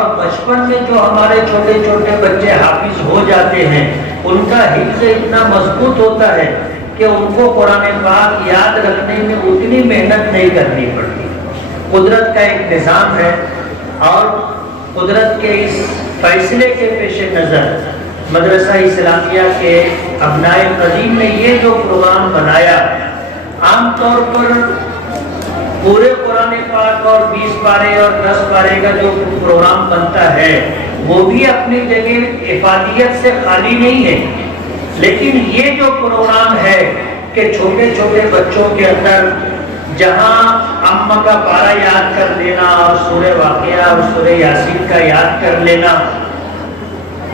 اور بچپن میں جو ہمارے چھوٹے چھوٹے بچے حافظ ہو جاتے ہیں ان کا حفظ اتنا مضبوط ہوتا ہے کہ ان کو قرآن پاک یاد رکھنے میں اتنی محنت نہیں کرنی پڑتی۔ قدرت کا ایک نظام ہے، اور قدرت کے اس فیصلے کے پیش نظر مدرسہ اسلامیہ کے ابنائے قدیم نے یہ جو پروگرام بنایا، عام طور پر پورے قرآن پاک اور 20 پارے اور 10 پارے کا جو پروگرام بنتا ہے وہ بھی اپنی جگہ افادیت سے خالی نہیں ہے، لیکن یہ جو پروگرام ہے کہ چھوٹے چھوٹے بچوں کے اندر جہاں اما کا پارہ یاد کر لینا اور سورہ واقعہ اور سورہ یاسین کا یاد کر لینا،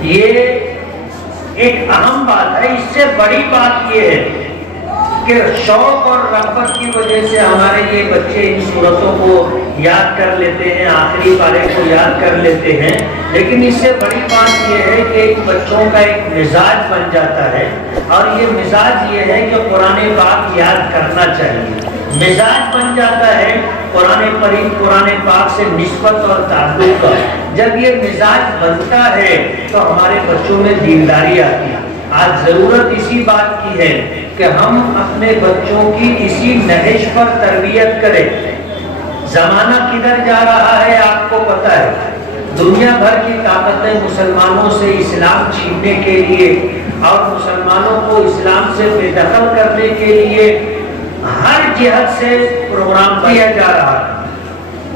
یہ ایک اہم بات ہے۔ اس سے بڑی بات یہ ہے کہ شوق اور رغبت کی وجہ سے ہمارے یہ بچے ان سورتوں کو یاد کر لیتے ہیں، آخری پارے کو یاد کر لیتے ہیں، لیکن اس سے بڑی بات یہ ہے کہ بچوں کا ایک مزاج بن جاتا ہے، اور یہ مزاج یہ ہے کہ قرآن پاک یاد کرنا چاہیے۔ مزاج بن جاتا ہے قرآن پاک سے نسبت اور تعلق کا۔ جب یہ مزاج بنتا ہے تو ہمارے بچوں میں دینداری آتی ہے۔ آج ضرورت اسی بات کی ہے کہ ہم اپنے بچوں کی اسی نہج پر تربیت کریں۔ زمانہ کدھر جا رہا ہے آپ کو پتہ ہے، دنیا بھر کی طاقتیں مسلمانوں سے اسلام چھیننے کے لیے اور مسلمانوں کو اسلام سے بے دخل کرنے کے لیے ہر جہت سے پروگرام کیا جا رہا ہے۔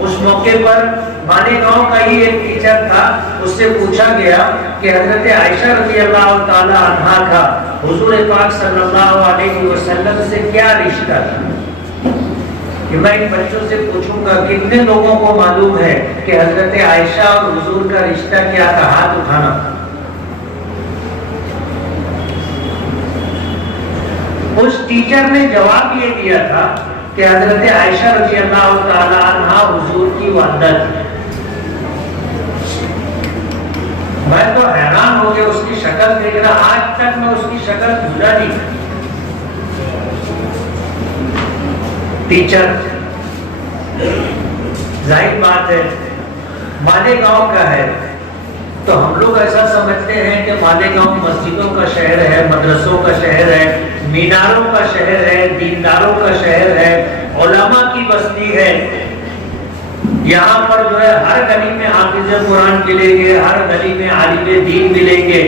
اس موقع پر مالیگاؤں کا ہی ایک ٹیچر تھا، اس سے پوچھا گیا کہ حضرت عائشہ رضی اللہ تعالی عنہا کا حضور پاک صلی اللہ علیہ وسلم سے کیا رشتہ تھا؟ کہ میں ان بچوں سے پوچھوں گا کتنے لوگوں کو معلوم ہے کہ حضرت عائشہ اور حضور کا رشتہ کیا تھا؟ ہاتھ اٹھانا۔ اس ٹیچر نے جواب یہ دیا تھا کہ حضرت عائشہ رضی اللہ تعالی عنہا حضور کی والدہ تھی۔ میں تو حیران ہو گیا، اس کی شکل دیکھ رہا، آج تک میں اس کی شکل بھولا نہیں۔ ٹیچر، ظاہر بات ہے مالیگاؤں کا ہے تو ہم لوگ ایسا سمجھتے ہیں کہ مالیگاؤں مسجدوں کا شہر ہے، مدرسوں کا شہر ہے، میناروں کا شہر ہے، دینداروں کا شہر ہے، علماء کی بستی ہے۔ یہاں پر جو ہے ہر گلی میں حافظ قرآن ملیں گے، ہر گلی میں عالم دین ملیں گے۔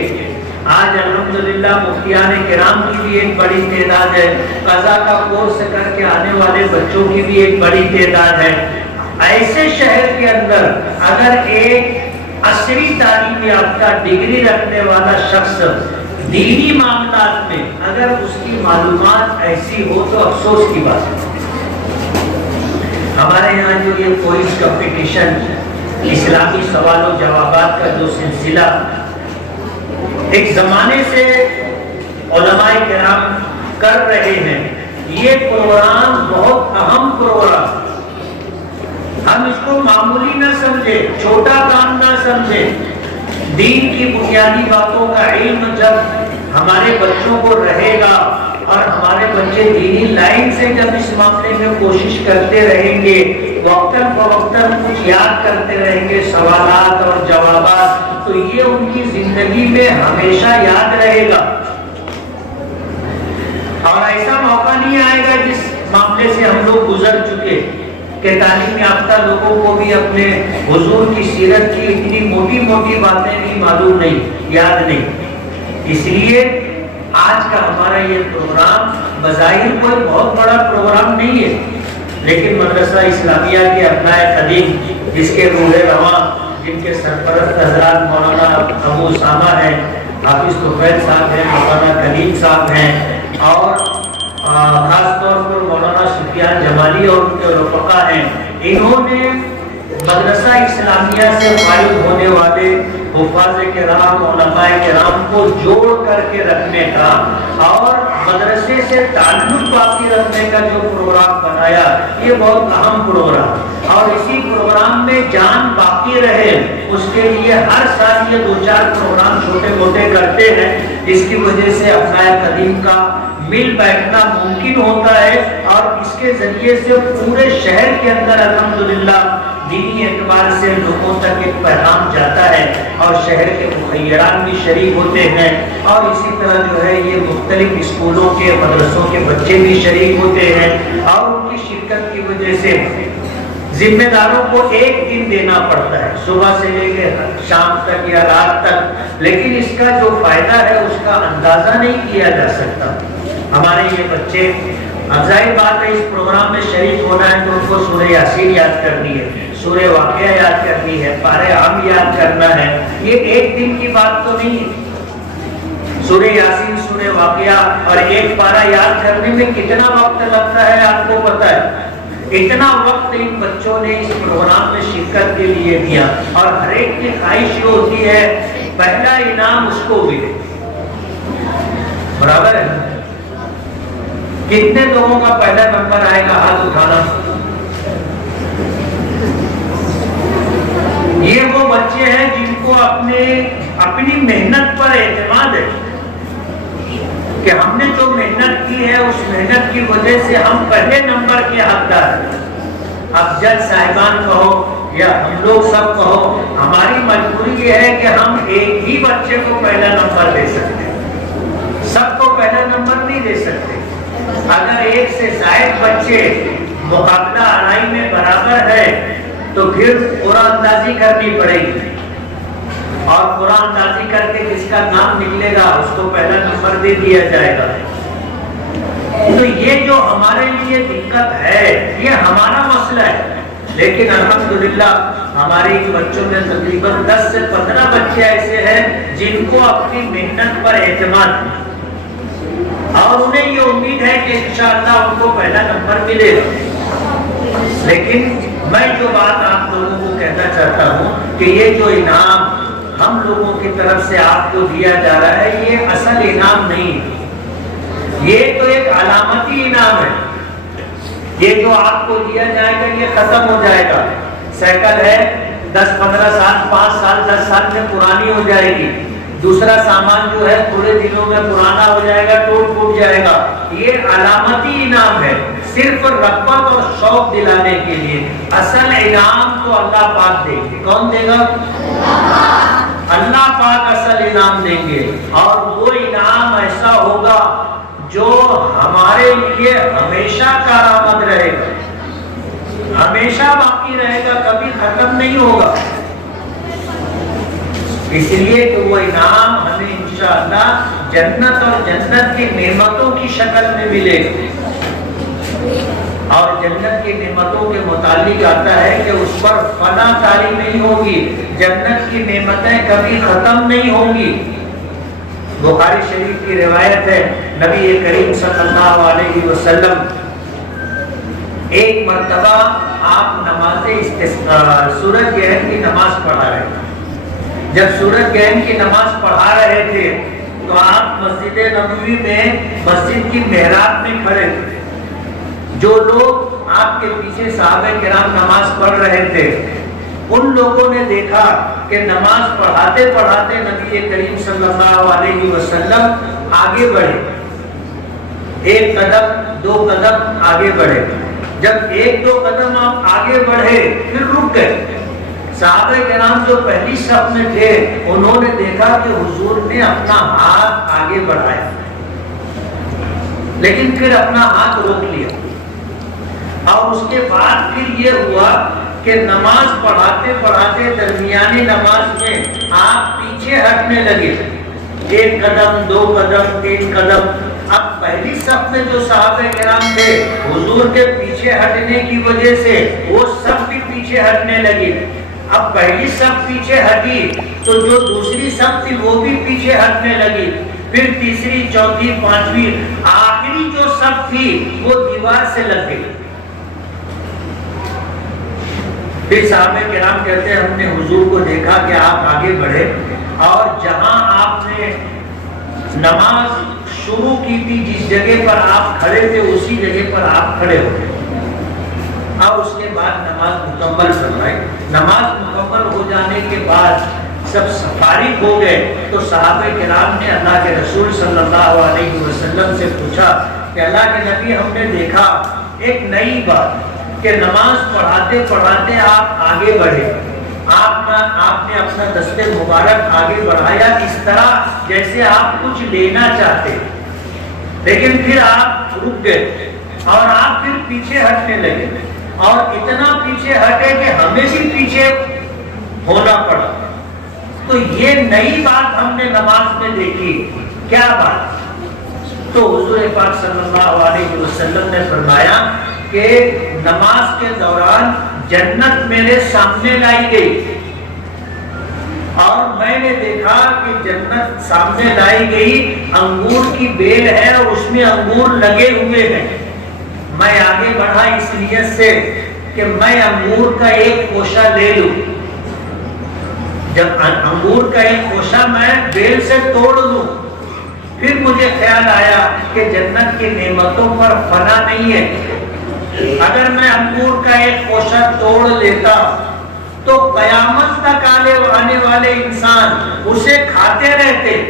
آج الحمدللہ مفتیان کرام کی بھی ایک بڑی تعداد ہے، قضا کا کورس کر کے آنے والے بچوں کی بھی ایک بڑی تعداد ہے۔ ایسے شہر کے اندر اگر ایک عصری تعلیم یافتہ ڈگری رکھنے والا شخص دینی معاملات میں اگر اس کی معلومات ایسی ہو تو افسوس کی بات ہے۔ ہمارے یہاں جو یہ کوئز کمپٹیشن، اسلامی سوال و جوابات کا جو سلسلہ ایک زمانے سے علماء کرام کر رہے ہیں، یہ پروگرام بہت اہم پروگرام، ہم اس کو معمولی نہ سمجھیں، چھوٹا کام نہ سمجھیں۔ دین کی بنیادی باتوں کا علم جب ہمارے بچوں کو رہے گا اور ہمارے بچے دینی لائن سے جب اس معاملے میں کوشش کرتے رہیں گے، وقتاً فوقتاً کچھ یاد کرتے رہیں گے سوالات اور جوابات، تو یہ ان کی زندگی میں ہمیشہ یاد رہے گا۔ اور ایسا موقع نہیں آئے گا جس معاملے سے ہم لوگ گزر چکے کہ تعلیم یافتہ لوگوں کو بھی اپنے حضور کی سیرت کی اتنی موٹی موٹی باتیں بھی معلوم نہیں، یاد نہیں۔ اس لیے آج کا ہمارا یہ پروگرام بظاہر کوئی بہت بڑا پروگرام نہیں ہے، لیکن مدرسہ اسلامیہ کے ابنائے قدیم جس کے روح رواں، جن کے سرپرست حضرات مولانا ابو اسامہ ہیں، حافظ طفیل صاحب ہیں، مولانا کلیم صاحب ہیں، اور خاص طور پر مولانا سفیان جمالی اور ان کے رفقا ہیں، انہوں نے مدرسہ اسلامیہ سے فارغ ہونے والے حفاظ کرام، علماء کرام کو جوڑ کر کے رکھنے کا اور مدرسے سے تعلق باقی رکھنے کا جو پروگرام بنایا، یہ بہت اہم پروگرام، اور اسی پروگرام میں جان باقی رہے اس کے لیے ہر سال یہ 2-4 پروگرام چھوٹے موٹے کرتے ہیں، جس کی وجہ سے ابنائے قدیم کا مل بیٹھنا ممکن ہوتا ہے، اور اس کے ذریعے سے پورے شہر کے اندر الحمدللہ دینی اعتبار سے لوگوں تک ایک پیغام جاتا ہے، اور شہر کے مخیران بھی شریک ہوتے ہیں، اور اسی طرح جو ہے یہ مختلف اسکولوں کے مدرسوں کے بچے بھی شریک ہوتے ہیں، اور ان کی شرکت کی وجہ سے ذمہ داروں کو ایک دن دینا پڑتا ہے، صبح سے لے کے شام تک یا رات تک، لیکن اس کا جو فائدہ ہے اس کا اندازہ نہیں کیا جا سکتا۔ ہمارے یہ بچے، ظاہر بات ہے اس پروگرام میں شریک ہونا ہے تو ان کو سورہ یاسین یاد کرنی ہے، سورہ واقعہ یاد کرنی ہے، پارہ عام یاد کرنا ہے، یہ ایک دن کی بات تو نہیں ہے۔ سورہ یاسین، سورہ واقعہ اور ایک پارہ یاد کرنے میں کتنا وقت لگتا ہے آپ کو پتہ ہے؟ اتنا وقت ان بچوں نے اس پروگرام میں شرکت کے لیے دیا، اور ہر ایک کی خواہش یہ ہوتی ہے پہلا انعام اس کو ملے، برابر ہے؟ کتنے لوگوں کا پہلا نمبر آئے گا ہاتھ اٹھانا؟ یہ وہ بچے ہیں جن کو اپنی محنت پر اعتماد ہے کہ ہم نے جو محنت کی ہے اس محنت کی وجہ سے ہم پہلے نمبر کے حقدار ہیں۔ اب جج صاحبان کہو یا ہم لوگ سب کہو، ہماری مجبوری یہ ہے کہ ہم ایک ہی بچے کو پہلا نمبر دے سکتے ہیں، سب کو پہلا نمبر نہیں دے سکتے۔ اگر ایک سے زائد بچے مقابلہ آرائی میں برابر ہے تو پھر قرآن اندازی کرنی پڑے گی، اور قرآن اندازی کر کے جس کا نام نکلے گا اس کو پہلا نمبر دے دیا جائے گا۔ تو یہ جو ہمارے لیے دقت ہے یہ ہمارا مسئلہ ہے، لیکن الحمدللہ ہمارے بچوں میں تقریباً 10 سے 15 بچے ایسے ہیں جن کو اپنی محنت پر اعتماد ہے، اور انہیں یہ امید ہے کہ انشاءاللہ ان کو پہلا نمبر ملے گا۔ لیکن میں جو بات آپ لوگوں کو کہنا چاہتا ہوں کہ یہ جو انعام ہم لوگوں کی طرف سے آپ کو دیا جا رہا ہے یہ اصل انعام نہیں ہے، یہ تو ایک علامتی انعام ہے۔ یہ جو آپ کو دیا جائے گا یہ ختم ہو جائے گا، سائیکل ہے 10-15 سال، 5 سال 10 سال میں پرانی ہو جائے گی، دوسرا سامان جو ہے تھوڑے دنوں میں پرانا ہو جائے گا، ٹوٹ جائے گا۔ یہ علامتی انعام ہے، صرف رغبت اور شوق دلانے کے لیے۔ اصل انعام تو اللہ پاک دیں گے۔ کون دے گا؟ اللہ پاک اصل انعام دیں گے، اور وہ انعام ایسا ہوگا جو ہمارے لیے ہمیشہ کارآمد رہے گا، ہمیشہ باقی رہے گا، کبھی ختم نہیں ہوگا۔ اس لیے کہ وہ انعام ہمیں انشاءاللہ جنت اور جنت کی نعمتوں کی شکل میں ملے گا، اور جنت کی نعمتوں کے متعلق آتا ہے کہ اس پر فنا طاری نہیں ہوگی، جنت کی نعمتیں کبھی ختم نہیں ہوں گی۔ بخاری شریف کی روایت ہے، نبی کریم صلی اللہ علیہ وسلم ایک مرتبہ آپ نماز سورج گرہن کی نماز پڑھا رہے تھے۔ جب سورج گرہن کی نماز پڑھا رہے تھے تو آپ مسجد نبوی میں مسجد کی محراب میں کھڑے تھے۔ جو لوگ آپ کے پیچھے صحابہ کرام نماز پڑھ رہے تھے ان لوگوں نے دیکھا کہ نماز پڑھاتے پڑھاتے نبی کریم صلی اللہ علیہ وسلم آگے بڑھے، ایک قدم 2 قدم آگے بڑھے۔ جب 1-2 قدم آپ آگے بڑھے پھر رک گئے۔ صحابہ کرام جو پہلی صف میں تھے انہوں نے دیکھا کہ حضور نے اپنا ہاتھ آگے بڑھایا، لیکن پھر اپنا ہاتھ روک لیا، اور اس کے بعد پھر یہ ہوا کہ نماز پڑھاتے پڑھاتے درمیانی نماز میں آپ پیچھے ہٹنے لگے، 1 قدم 2 قدم 3 قدم۔ اب پہلی صف میں جو صحابہ کرام تھے حضور کے پیچھے ہٹنے کی وجہ سے وہ سب بھی پیچھے ہٹنے لگے۔ اب پہلی صف پیچھے ہٹی تو جو دوسری صف تھی وہ بھی پیچھے ہٹنے لگی، پھر تیسری، چوتھی، پانچویں، آخری جو صف تھی وہ دیوار سے لگ گئی۔ پھر صحابہ کرام کہتے ہیں ہم نے حضور کو دیکھا کہ آپ آگے بڑھے، اور جہاں آپ نے نماز شروع کی تھی جس جگہ پر آپ کھڑے تھے اسی جگہ پر آپ کھڑے ہو گئے۔ اب اس کے بعد نماز مکمل فرمائی۔ نماز مکمل ہو جانے کے بعد سب فارغ ہو گئے تو صحابہ کرام نے اللہ کے رسول صلی اللہ علیہ وسلم سے پوچھا کہ اللہ کے نبی ہم نے دیکھا ایک نئی بات کہ نماز پڑھاتے پڑھاتے آپ آگے بڑھے، آپ نے اپنا دست مبارک آگے بڑھایا اس طرح جیسے آپ کچھ لینا چاہتے، لیکن پھر آپ رک گئے اور آپ پھر پیچھے ہٹنے لگے اور اتنا پیچھے ہٹے کہ ہمیں بھی پیچھے ہونا پڑا۔ تو یہ نئی بات ہم نے نماز میں دیکھی، کیا بات؟ تو حضور پاک صلی اللہ علیہ وسلم نے فرمایا کہ نماز کے دوران جنت میرے سامنے لائی گئی اور میں نے دیکھا کہ جنت سامنے لائی گئی، انگور کی بیل ہے اور اس میں انگور لگے ہوئے ہیں۔ میں آگے بڑھا اس نیت سے کہ میں انگور کا ایک خوشہ لے لوں۔ جب انگور کا ایک خوشہ میں بیل سے توڑ لوں، پھر مجھے خیال آیا کہ جنت کی نعمتوں پر فنا نہیں ہے۔ اگر میں انگور کا ایک خوشہ توڑ لیتا تو قیامت تک آنے والے انسان اسے کھاتے رہتے،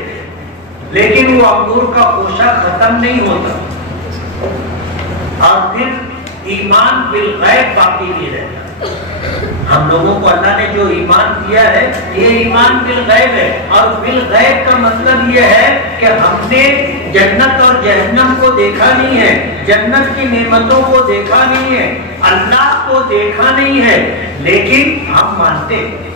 لیکن وہ انگور کا خوشہ ختم نہیں ہوتا اور پھر ایمان بالغیب باقی نہیں رہتا۔ ہم لوگوں کو اللہ نے جو ایمان دیا ہے یہ ایمان بالغیب ہے، اور بالغیب کا مطلب یہ ہے کہ ہم نے جنت اور جہنم کو دیکھا نہیں ہے، جنت کی نعمتوں کو دیکھا نہیں ہے، اللہ کو دیکھا نہیں ہے، لیکن ہم مانتے ہیں۔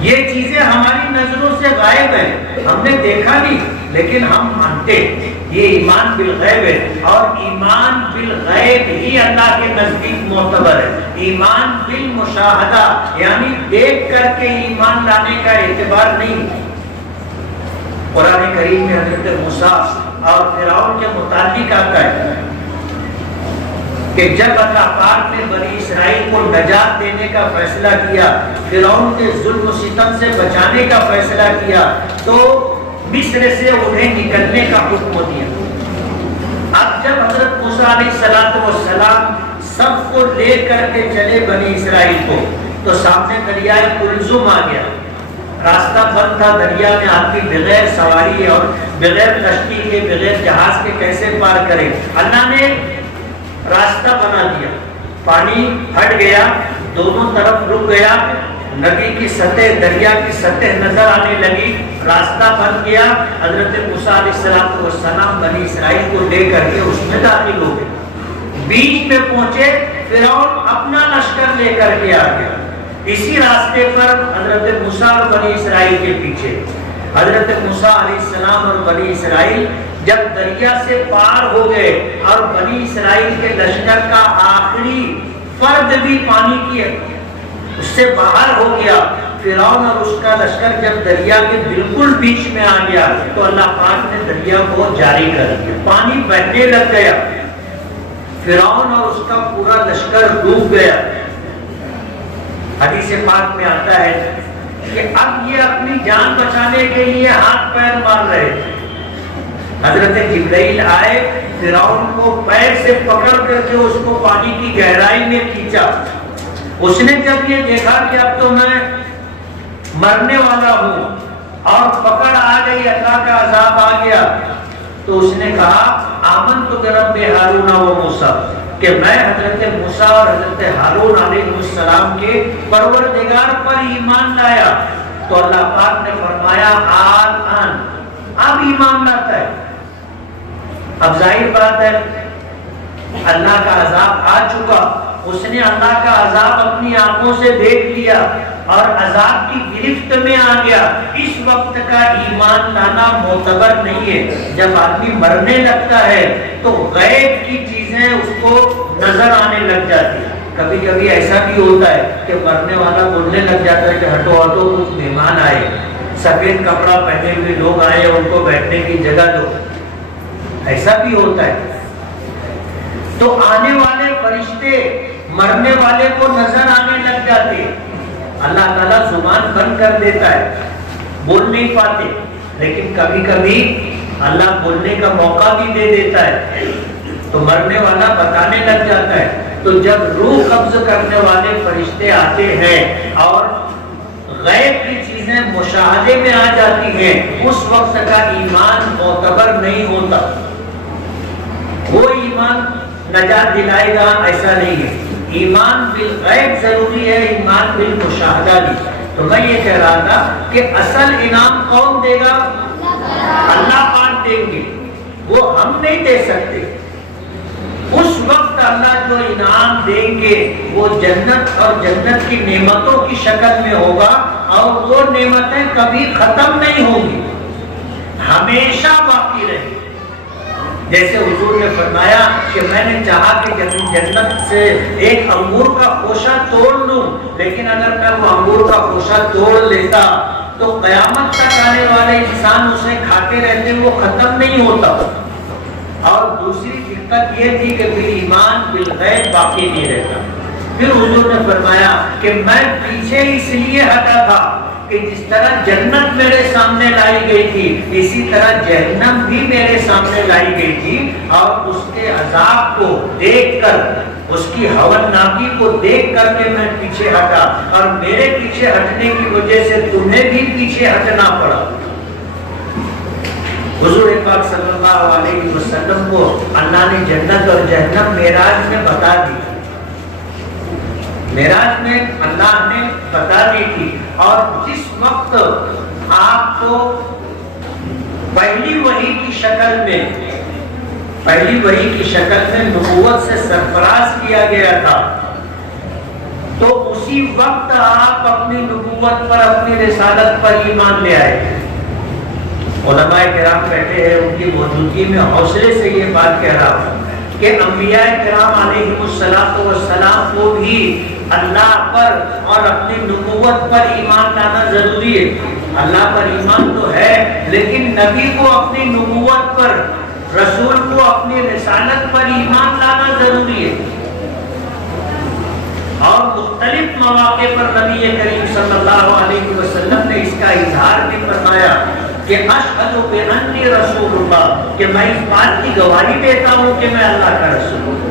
یہ چیزیں ہماری نظروں سے غائب ہیں، ہم نے دیکھا نہیں لیکن ہم مانتے ہیں۔ یہ ایمان بالغیب ہے، اور ایمان بالغیب ہی اللہ کے نزدیک معتبر ہے۔ ایمان بالمشاہدہ یعنی دیکھ کر کے ایمان لانے کا اعتبار نہیں۔ قرآن کریم میں حضرت موسیٰ اور فرعون کے متعلق آتا ہے کہ جب اللہ پاک نے بنی اسرائیل کو نجات دینے کا فیصلہ کیا، فرعون کے ظلم و ستم سے بچانے کا فیصلہ کیا، تو مصر سے انہیں نکلنے کا حکم دیا۔ اب جب حضرت موسیٰ علیہ السلام سب کو لے کر کے چلے بنی اسرائیل کو، تو سامنے دریائے کلزم آ گیا، راستہ بند تھا، دریا میں آدمی بغیر سواری اور بغیر کشتی کے بغیر جہاز کے کیسے پار کرے؟ اللہ نے راستہ بنا دیا، پانی ہٹ گیا، دونوں طرف رک گیا، ندی کی سطح دریا کی سطح نظر آنے لگی، راستہ بن گیا۔ حضرت موسیٰ علیہ السلام بنی اسرائیل کو لے کر کے اس میں داخل ہو گئے، بیچ میں پہنچے، فرعون اپنا لشکر لے کر کے آ گیا۔ اسی راستے پر حضرت موسیٰ اور بنی اسرائیل کے پیچھے حضرت موسیٰ علیہ السلام اور بنی اسرائیل جب دریا سے پار ہو گئے اور بنی اسرائیل کے لشکر کا آخری فرد بھی پانی کی اس سے باہر ہو گیا، فرعون اور اس کا لشکر جب دریا کے بالکل بیچ میں آ گیا تو اللہ پاک نے دریا کو جاری کر دیا، پانی بہنے لگ گیا، فرعون اور اس کا پورا لشکر ڈوب گیا۔ حدیث پاک میں آتا ہے کہ اب یہ اپنی جان بچانے کے لیے ہاتھ پیر مار رہے تھے۔ حضرت جبرائیل آئے، فرعون کو پیر سے پکڑ کر کے اس کو پانی کی گہرائی میں کھینچا۔ اس نے جب یہ دیکھا کہ اب تو میں مرنے والا ہوں اور پکڑ آ گئی، اللہ کا عذاب آ گیا، تو اس نے کہا آمنت برب ہارون و موسیٰ، کہ میں حضرت موسیٰ اور حضرت ہارون علیہ السلام کے پروردگار پر ایمان لایا۔ تو اللہ پاک نے فرمایا آن اب ایمان لاتا ہے۔ اب ظاہر بات ہے اللہ کا عذاب آ چکا، اس نے اللہ کا عذاب اپنی آنکھوں سے دیکھ لیا اور عذاب کی گرفت میں آ گیا۔ اس وقت کا ایمان لانا معتبر نہیں ہے۔ جب آدمی مرنے لگتا ہے تو غیب کی چیزیں اس کو نظر آنے لگ جاتی ہیں۔ کبھی کبھی ایسا بھی ہوتا ہے کہ مرنے والا بولنے لگ جاتا ہے کہ ہٹو ہٹو کچھ مہمان آئے، سفید کپڑا پہنے ہوئے لوگ آئے، ان کو بیٹھنے کی جگہ دو، ایسا بھی ہوتا ہے۔ تو آنے والے فرشتے مرنے والے کو نظر آنے لگ جاتے، اللہ تعالیٰ زبان بند کر دیتا ہے، بول نہیں پاتے، لیکن کبھی کبھی اللہ بولنے کا موقع بھی دے دیتا ہے، تو مرنے والا بتانے لگ جاتا ہے۔ تو جب روح قبض کرنے والے فرشتے آتے ہیں اور غیب کی چیزیں مشاہدے میں آ جاتی ہیں، اس وقت کا ایمان معتبر نہیں ہوتا. وہ ایمان نجات دلائے گا ایسا نہیں ہے. ایمان بالغیب ضروری ہے، ایمان بالمشاہدہ بھی. تو میں یہ کہہ رہا تھا کہ اصل انعام کون دے گا؟ اللہ پاک دیں گے، وہ ہم نہیں دے سکتے. اس وقت اللہ جو انعام دیں گے وہ جنت اور جنت کی نعمتوں کی شکل میں ہوگا، اور وہ نعمتیں کبھی ختم نہیں ہوں گی، ہمیشہ باقی رہیں گی. جیسے حضور نے فرمایا کہ میں نے چاہا کہ جنت سے ایک انگور کا خوشہ توڑ لوں، لیکن اگر میں وہ انگور کا خوشہ توڑ لیتا تو قیامت تک آنے والے انسان اسے کھاتے رہتے، وہ ختم نہیں ہوتا. اور دوسری دقت یہ تھی کہ پھر ایمان بالغیب باقی نہیں رہتا. پھر حضور نے فرمایا کہ میں پیچھے اس لیے ہٹا تھا کہ جس طرح جنت میرے سامنے لائی گئی تھی، اسی طرح جہنم بھی میرے سامنے لائی گئی تھی، اور اس کے عذاب کو دیکھ کر، اس کی ہولناکی کو دیکھ کر کے میں پیچھے ہٹا، اور میرے پیچھے ہٹنے کی وجہ سے تمہیں بھی پیچھے ہٹنا پڑا. حضور پاک صلی اللہ علیہ وسلم کو اللہ نے جنت اور جہنم معراج میں بتا دی. معراج میں اللہ نے بتا دی تھی. اور جس وقت آپ کو پہلی وحی کی شکل میں نبوت سے سرفراز کیا گیا تھا، تو اسی وقت آپ اپنی نبوت پر، اپنی رسالت پر ایمان لے آئے. علماء کرام کہتے ہیں، ان کی موجودگی میں حوصلے سے یہ بات کہہ رہا ہوں کہ انبیاء کرام علیہ السلام کو بھی اللہ پر اور اپنی نبوت پر ایمان لانا ضروری ہے. اللہ پر ایمان تو ہے، لیکن نبی کو اپنی نبوت پر، رسول کو اپنی رسالت پر ایمان لانا ضروری ہے. اور مختلف مواقع پر نبی کریم صلی اللہ علیہ وسلم نے اس کا اظہار بھی فرمایا کہ اشہد بانی رسول اللہ، کہ میں اس بات کی گواہی دیتا ہوں کہ میں اللہ کا رسول ہوں.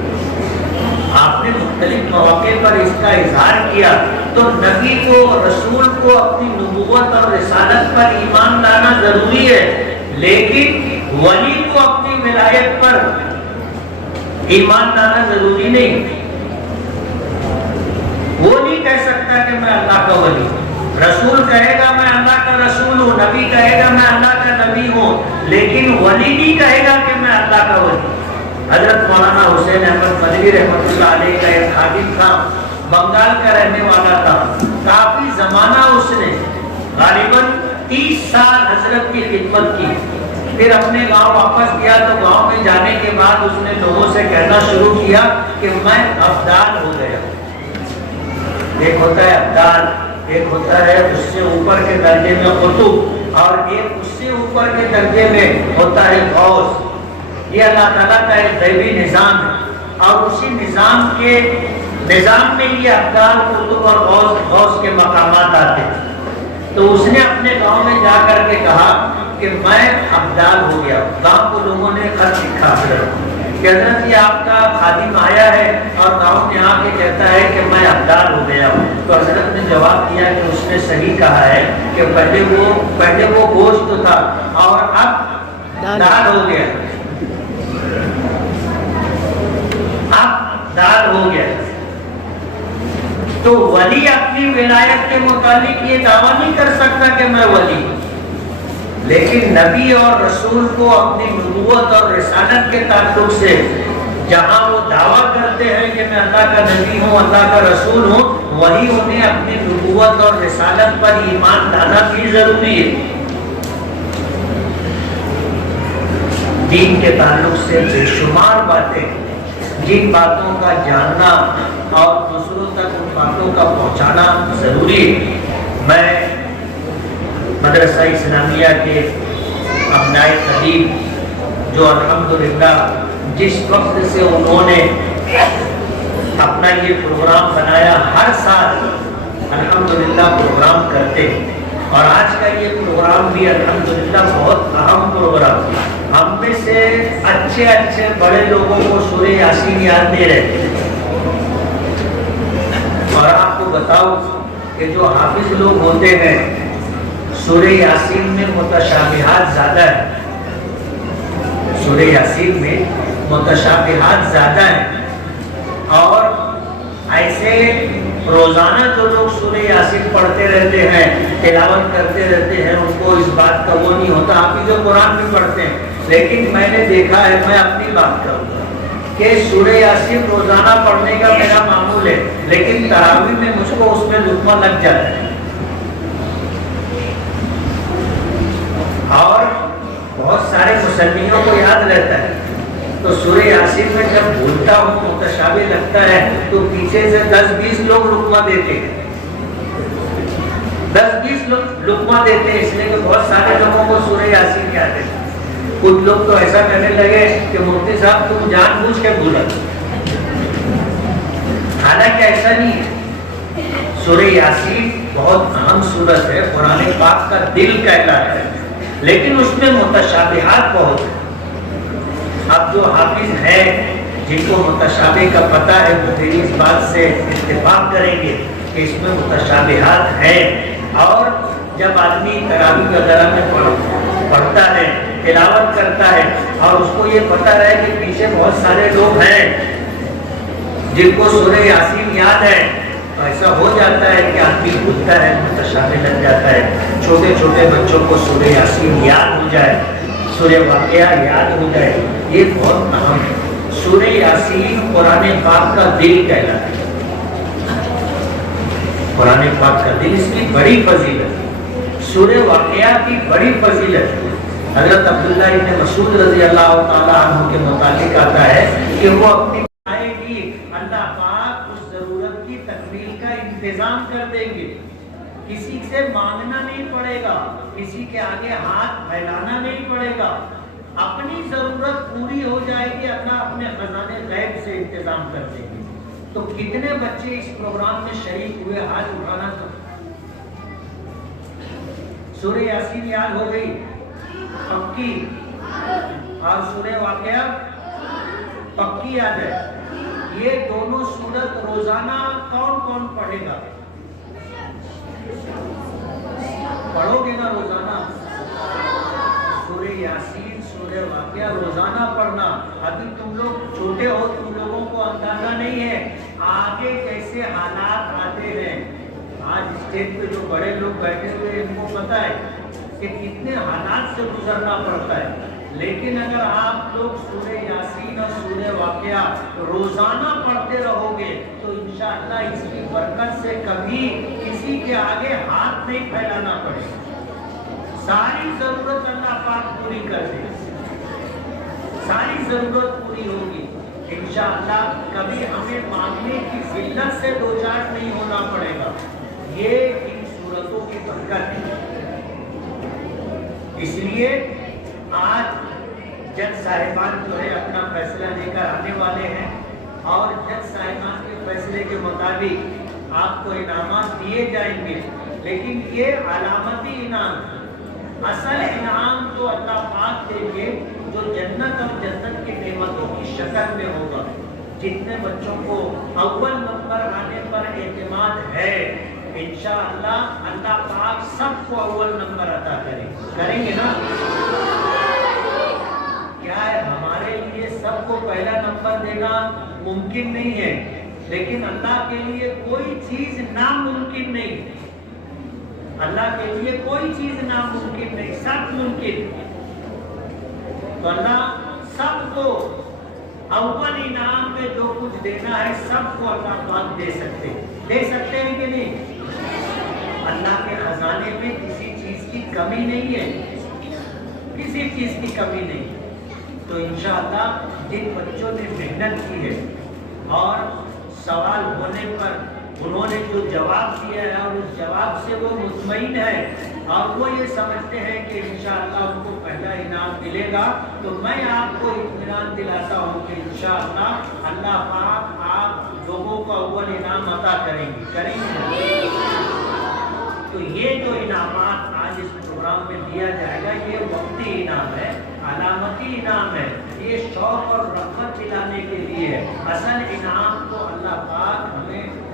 آپ نے مختلف مواقع پر اس کا اظہار کیا. تو نبی کو، رسول کو اپنی نبوت اور رسالت پر ایمان لانا ضروری ہے، لیکن ولی کو اپنی ولایت پر ایمان لانا ضروری نہیں. وہ نہیں کہہ سکتا کہ میں اللہ کا ولی ہوں. رسول کہے گا میں اللہ کا رسول ہوں، نبی کہے گا میں اللہ کا نبی ہوں، لیکن ولی نہیں کہے گا کہ میں اللہ کا ولی ہوں. حضرت مولانا حسین احمد مدنی رحمۃ اللہ علیہ کا ایک خادم تھا، بنگال کا رہنے والا تھا. کافی زمانہ اس نے، غالباً 30 سال حضرت کی خدمت کی. پھر اپنے گاؤں واپس گیا تو گاؤں میں جانے کے بعد اس نے لوگوں سے کہنا شروع کیا کہ میں ابدال ہو گیا. ایک ہوتا ہے ابدال، ایک ہوتا ہے اس سے اوپر کے درجے میں قطب، اور ایک اس سے اوپر کے درجے میں ہوتا ہے غوث. یہ اللہ تعالیٰ کا ایک غیبی نظام ہے، اور اسی نظام میں یہ ابدال، قطب اور غوث کے مقامات آتے ہیں. تو اس نے اپنے گاؤں میں جا کر کے کہا کہ میں ابدال ہو گیا. گاؤں کو لوگوں نے خط لکھا کہ حضرت یہ آپ کا خادم آیا ہے اور گاؤں میں آ کے کہتا ہے کہ میں ابدال ہو گیا ہوں. تو حضرت نے جواب دیا کہ اس نے صحیح کہا ہے کہ پہلے وہ گوشت تھا اور اب دال ہو گیا. اب دال ہو گیا. تو ولی اپنی ولایت کے متعلق یہ دعویٰ نہیں کر سکتا کہ میں ولی ہوں، لیکن نبی اور رسول کو اپنی نبوت اور رسالت کے تعلق سے جہاں وہ دعویٰ کرتے ہیں کہ میں اللہ کا نبی ہوں، اللہ کا رسول ہوں، وہی انہیں اپنی نبوت اور رسالت پر ایمان لانا بھی ضروری ہے. دین کے تعلق سے بے شمار باتیں، جن باتوں کا جاننا اور دوسروں تک ان باتوں کا پہنچانا ضروری ہے. میں مدرسہ اسلامیہ کے ابنائے خدیب جو الحمدللہ جس وقت سے انہوں نے اپنا یہ پروگرام بنایا، ہر سال الحمدللہ پروگرام کرتے ہیں، اور آج کا یہ پروگرام بھی الحمدللہ بہت اہم پروگرام. ہم میں سے اچھے بڑے لوگوں کو سورہ یاسین یاد نہیں رہتے. اور آپ کو بتاؤ کہ جو حافظ لوگ ہوتے ہیں سورہ یاسین میں متشابہات زیادہ ہے، سورہ یاسین میں متشابہات زیادہ ہے، اور ایسے روزانہ جو لوگ سورہ یاسین پڑھتے رہتے ہیں، تلاوت کرتے رہتے ہیں، ان کو اس بات کا وہ نہیں ہوتا۔ حافظ قرآن بھی پڑھتے ہیں، لیکن میں نے دیکھا ہے، میں اپنی بات کروں گا کہ سورہ یاسین روزانہ پڑھنے کا میرا معمول ہے، لیکن تراویح میں مجھ کو اس میں لقمہ لگ جاتا ہے، اور بہت سارے مصنفوں کو یاد رہتا ہے۔ تو سورہ یاسین میں جب بھولتا ہوں، متشابہ لگتا ہے، تو پیچھے سے 10-20 لوگ لقمہ دیتے ہیں، 10-20 لوگ لقمہ دیتے ہیں، اس لیے کہ بہت سارے لوگوں کو سورہ یاسین یاد ہے۔ کچھ لوگ تو ایسا کرنے لگے کہ مفتی صاحب تم جان بوجھ کے بھولا، حالانکہ ایسا نہیں ہے۔ سورہ یاسین بہت اہم سورت ہے، قرآن پاک کا دل کہلاتا ہے، لیکن اس میں متشابہات بہت ہیں۔ اب جو حافظ ہیں جن کو متشابہ کا پتہ ہے وہ میری اس بات سے اتفاق کریں گے کہ اس میں متشابہات ہیں، اور جب آدمی تراویح وغیرہ میں پڑھتا ہے، تلاوت کرتا ہے، اور اس کو یہ پتہ رہے کہ پیچھے بہت سارے لوگ ہیں جن کو سورہ یاسین یاد ہے، تو ایسا ہو جاتا ہے کہ آدمی بھولتا ہے، متشابہ لگ جاتا ہے۔ چھوٹے چھوٹے بچوں کو سورہ یاسین یاد ہو جائے، سورہ واقعہ یاد ہو جائے، یہ بہت اہم ہے۔ سورہ یاسین قرآن پاک کا دل کہلاتا ہے، قرآن پاک کا دل، اس کی بڑی فضیلت ہے۔ سورہ واقعہ کی بڑی فضیلت ہے۔ حضرت عبداللہ ابن مسعود رضی اللہ تعالیٰ عنہ کے متعلق آتا ہے کہ وہ اپنی اللہ پاک اس ضرورت کی تکمیل کا انتظام کر دیں گے، کسی سے مانگنا نہیں پڑے گا، کسی کے آگے ہاتھ پھیلانا نہیں پڑے گا، اپنی ضرورت پوری ہو جائے گی، اللہ اپنے خزانے غیب سے انتظام کر دیں گے۔ تو کتنے بچے اس پروگرام میں شریک ہوئے؟ ہاتھ اٹھانا۔ تو سورہ یاسین یاد ہو گئی پکی، اور سورہ واقعہ پکی یاد ہے۔ یہ دونوں سورت روزانہ کون کون پڑھے گا؟ پڑھو گے نا روزانہ؟ سورہ یاسین، سورہ واقعہ روزانہ پڑھنا۔ ابھی تم لوگ چھوٹے ہو، تم لوگوں کو اندازہ نہیں ہے آگے کیسے حالات آتے ہیں۔ آج اسٹیج پہ جو بڑے لوگ بیٹھے ہوئے ان کو پتا ہے کہ کتنے حالات سے گزرنا پڑتا ہے، لیکن اگر آپ لوگ سورہ یاسین اور سورہ واقعہ روزانہ پڑھتے رہو گے تو انشاءاللہ اس کی برکت سے کبھی کسی کے آگے ہاتھ نہیں پھیلانا پڑے گا، ساری ضرورت اللہ پاک پوری کر دے، ساری ضرورت پوری ہوگی انشاءاللہ، کبھی ہمیں مانگنے کی ذلت سے دوچار نہیں ہونا پڑے گا۔ یہ ان صورتوں کی برکت ہے۔ اس لیے آج جج صاحبان جو ہے اپنا فیصلہ لے کر آنے والے ہیں، اور جج صاحبان کے فیصلے کے مطابق آپ کو انعامات دیے جائیں گے، لیکن یہ علامتی انعام، اصل انعام تو اللہ پاک دیں گے جو جنت اور جنت کی نعمتوں کی شکل میں ہوگا۔ جتنے بچوں کو اول نمبر آنے پر اعتماد ہے، انشاءاللہ اللہ پاک سب کو اول نمبر عطا کریں گے نا؟ کیا ہے، ہمارے لیے سب کو پہلا نمبر دینا ممکن نہیں ہے، لیکن اللہ کے لیے کوئی چیز ناممکن نہیں، اللہ کے لیے کوئی چیز ناممکن نہیں، سب ممکن۔ تو اللہ سب کو اول انعام میں جو کچھ دینا ہے سب کو اللہ پاک دے سکتے ہیں کہ نہیں؟ اللہ کے خزانے میں کسی چیز کی کمی نہیں ہے، کسی چیز کی کمی نہیں۔ تو انشاءاللہ جن بچوں نے محنت کی ہے اور سوال ہونے پر انہوں نے جو جواب دیا ہے اور اس جواب سے وہ مطمئن ہے اور وہ یہ سمجھتے ہیں کہ انشاءاللہ ان کو پہلا انعام ملے گا، تو میں آپ کو اطمینان دلاتا ہوں کہ انشاءاللہ اللہ پاک آپ لوگوں کو اول انعام عطا کریں گے۔ تو یہ جو انعامات آج اس پروگرام میں دیا جائے گا یہ وقتی انعام ہے، علامتی انعام ہے، یہ شوق اور رغبت دلانے کے لیے ہے۔ اصل انعام تو اللہ پاک ہمیں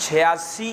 86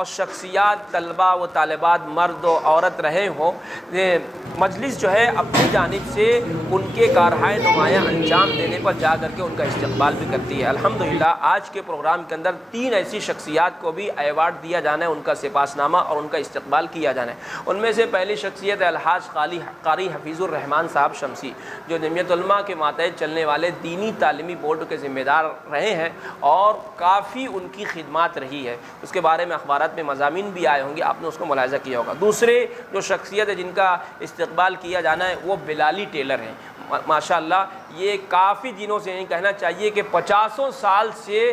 اور شخصیات طلبہ و طالبات مرد و عورت رہے ہوں، مجلس جو ہے اپنی جانب سے ان کے کارہائے نمایاں انجام دینے پر جا کر کے ان کا استقبال بھی کرتی ہے۔ الحمدللہ آج کے پروگرام کے اندر 3 ایسی شخصیات کو بھی ایوارڈ دیا جانا ہے، ان کا سپاسنامہ اور ان کا استقبال کیا جانا ہے۔ ان میں سے پہلی شخصیت الحاج قاری حفیظ الرحمان صاحب شمسی، جو جمعیت علماء کے ماتحت چلنے والے دینی تعلیمی بورڈ کے ذمہ دار رہے ہیں اور کافی ان کی خدمات رہی ہے۔ اس کے بارے میں اخبارات میں مضامین بھی آئے ہوں گے، آپ نے اس کو ملاحظہ کیا ہوگا۔ دوسرے جو شخصیت ہے جن کا استقبال کیا جانا ہے وہ بلالی ٹیلر ہیں۔ ماشاءاللہ یہ کافی دنوں سے نہیں کہنا چاہیے کہ 50 سال سے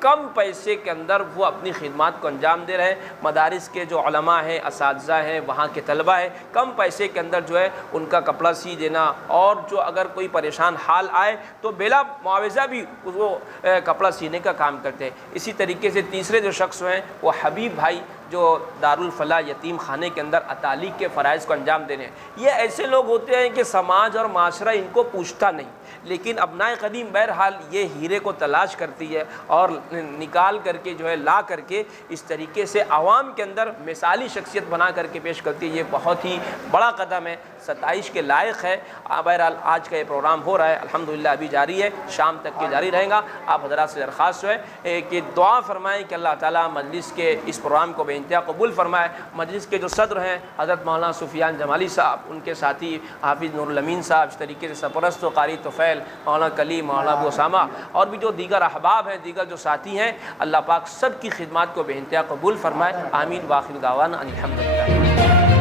کم پیسے کے اندر وہ اپنی خدمات کو انجام دے رہے ہیں۔ مدارس کے جو علماء ہیں، اساتذہ ہیں، وہاں کے طلبہ ہیں، کم پیسے کے اندر جو ہے ان کا کپڑا سی دینا، اور جو اگر کوئی پریشان حال آئے تو بلا معاوضہ بھی وہ کپڑا سینے کا کام کرتے ہیں۔ اسی طریقے سے تیسرے جو شخص ہیں وہ حبیب بھائی، جو دارالفلاح یتیم خانے کے اندر تعلیق کے فرائض کو انجام دینے ہیں۔ یہ ایسے لوگ ہوتے ہیں کہ سماج اور معاشرہ ان کو پوچھتا نہیں، لیکن ابنائے قدیم بہرحال یہ ہیرے کو تلاش کرتی ہے اور نکال کر کے جو ہے لا کر کے اس طریقے سے عوام کے اندر مثالی شخصیت بنا کر کے پیش کرتی ہے۔ یہ بہت ہی بڑا قدم ہے، ستائش کے لائق ہے۔ بہرحال آج کا یہ پروگرام ہو رہا ہے، الحمدللہ ابھی جاری ہے، شام تک کے جاری رہے گا۔ آپ حضرات سے درخواست ہے کہ دعا فرمائیں کہ اللہ تعالیٰ مجلس کے اس پروگرام کو بے انتہا قبول فرمائے۔ مجلس کے جو صدر ہیں حضرت مولانا سفیان جمالی صاحب، ان کے ساتھی حافظ نور الامین صاحب، اس طریقے سے سرپرست و قاری طفیل، مولانا کلیم، مولانا ابو اسامہ، اور بھی جو دیگر احباب ہیں، دیگر جو ساتھی ہیں، اللہ پاک سب کی خدمات کو بے انتہا قبول فرمائے۔ آمین۔ وآخر دعوانا ان الحمدللہ۔